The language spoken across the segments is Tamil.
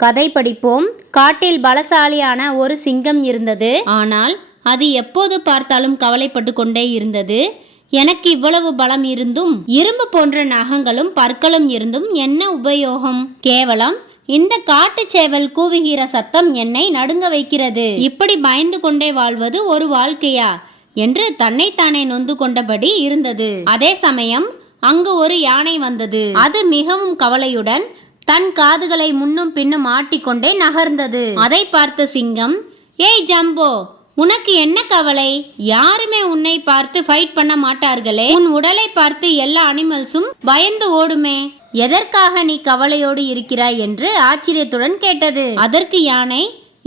கதை படிப்போம். காட்டில் பலசாலியான ஒரு சிங்கம் இருந்தது. ஆனால் அது எப்போது பார்த்தாலும் கவலைப்பட்டு கொண்டே இருந்தது. எனக்கு இவ்வளவு பலம் இருந்தும், இரும்பு போன்ற நகங்களும் பற்களும் இருந்தும் என்ன உபயோகம்? கேவலம் இந்த காட்டுச்சேவல் கூவுகிற சத்தம் என்னை நடுங்க வைக்கிறது. இப்படி பயந்து கொண்டே வாழ்வது ஒரு வாழ்க்கையா என்று தன்னைத்தானே நொந்து கொண்டபடி இருந்தது. அதே சமயம் அங்கு ஒரு யானை வந்தது. அது மிகவும் கவலையுடன் தன் காதுகளை முன்னும் பின்னும் ஆட்டிக்கொண்டே நகர்ந்தது. அதை பார்த்த சிங்கம், ஏய் ஜம்போ, உனக்கு என்ன கவலை? யாருமே உன்னை பார்த்து ஃபைட் பண்ண மாட்டார்களே. உன் உடலை பார்த்து எல்லா அனிமல்ஸும் பயந்து ஓடுமே. எதற்காக நீ கவலையோடு இருக்கிறாய் என்று ஆச்சரியத்துடன் கேட்டது. அதற்கு யானை,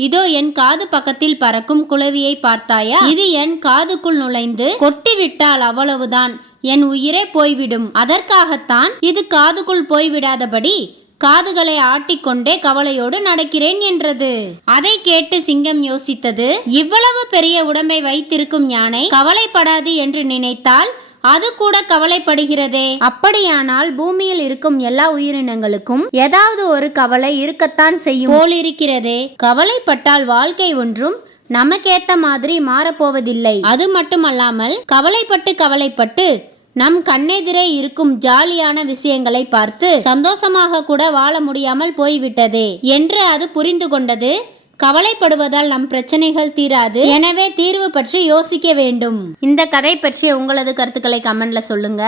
இதோ என் காது பக்கத்தில் பறக்கும் குளவியை பார்த்தாயா? இது என் காதுக்குள் நுழைந்து கொட்டிவிட்டால் அவ்வளவுதான், என் உயிரே போய்விடும். அதற்காகத்தான் இது காதுக்குள் போய்விடாதபடி காதுகளை ஆட்டிக்கொண்டே கவலையோடு நடக்கிறேன் என்றது. அதை கேட்டு சிங்கம் யோசித்தது, இவ்வளவு பெரிய உடம்பை வைத்திருக்கும் யானை கவலைப்படாது என்று நினைத்தால் அது கூட கவலைப்படுகிறதே. அப்படியானால் பூமியில் இருக்கும் எல்லா உயிரினங்களுக்கும் ஏதாவது ஒரு கவலை இருக்கத்தான் செய்யும் போலிருக்கிறதே. கவலைப்பட்டால் வாழ்க்கை ஒன்றும் நமக்கேத்த மாதிரி மாறப்போவதில்லை. அது மட்டுமல்லாமல் கவலைப்பட்டு நம் கண்ணெதிரே இருக்கும் ஜாலியான விஷயங்களை பார்த்து சந்தோஷமாக கூட வாழ முடியாமல் போய்விட்டதே என்று அது புரிந்து கொண்டது. கவலைப்படுவதால் நம் பிரச்சனைகள் தீராது. எனவே தீர்வு பற்றி யோசிக்க வேண்டும். இந்த கதை பற்றிய உங்களது கருத்துக்களை கமெண்ட்ல சொல்லுங்க.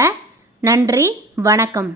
நன்றி, வணக்கம்.